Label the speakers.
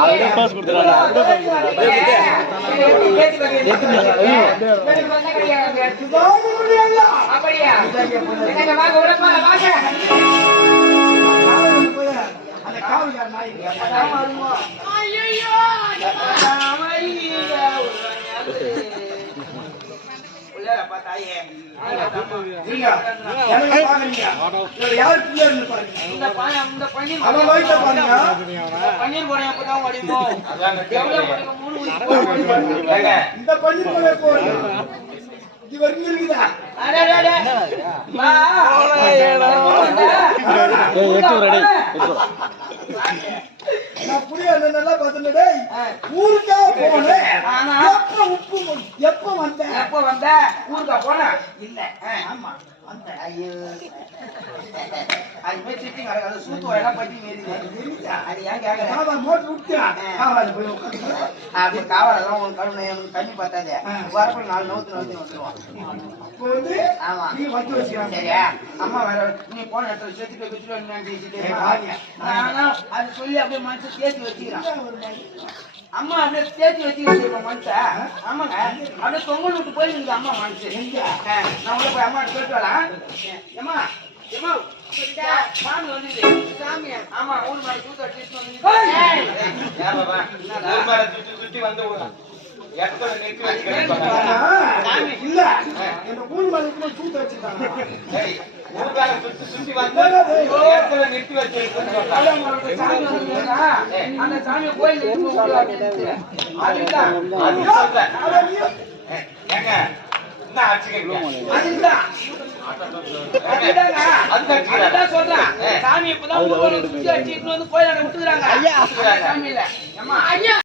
Speaker 1: பண்ணி
Speaker 2: பாஸ் கொடுத்துறாங்க
Speaker 1: இந்த
Speaker 3: பண்ணி போல போறேன் இது வரைக்கும் இருக்குதா? நான் புளிய நல்லா பார்த்துட்டு டேய் ஊருக்கா போனேன்
Speaker 1: ஆமா.
Speaker 3: எப்ப உப்பு மு- எப்ப வந்தேன்
Speaker 1: எப்ப வந்த? ஊருக்கா போன? இல்ல.
Speaker 3: ஆமா
Speaker 1: ஐயோ. அது போய் சிட்டி கிடக்காது சூத்து எல்லாம் பத்தி மீறிது அது ஏன் கேக்குற
Speaker 3: மாமா மோட்டர் விட்டேன் போய்
Speaker 1: அப்படி காவலாம் உன் கருணை எனக்கு தண்ணி பார்த்தாதே. வரப்புல நாலு நவுத்து நவுத்து வந்துருவான்.
Speaker 3: வந்து நீ வந்து வச்சுக்காங்க
Speaker 1: சரியா அம்மா வேற நீ போன இடத்துல சேர்த்து போய் வந்து
Speaker 3: வாங்க.
Speaker 1: ஆனா அது சொல்லி அப்படியே மனசு சேர்த்து வச்சுக்கிறான். அம்மா அப்படியே சேர்த்து வச்சுக்கிறது மனச? ஆமாங்க. அப்படியே தொங்கல் விட்டு போய் நீங்க அம்மா மனசு. நான் உள்ள போய் அம்மா கேட்டு வரலாம் ஏமா ஏமா சாமி வந்துது. சாமி ஆமா ஊர் மேல தூத்து அடிச்சு வந்து
Speaker 3: இல்ல. இந்த ஊர் மலைக்குள்ள சூத்த வச்சுட்டாங்க.
Speaker 1: சாமி. அந்த சாமி கோயில் அதுதான் அதுதான். சாமி இப்பதான் சுத்தி அடிச்சிட்டு வந்து கோயிலாண்ட விட்டுக்கிறாங்க. சாமி இல்ல. ஏம்மா, ஐயா.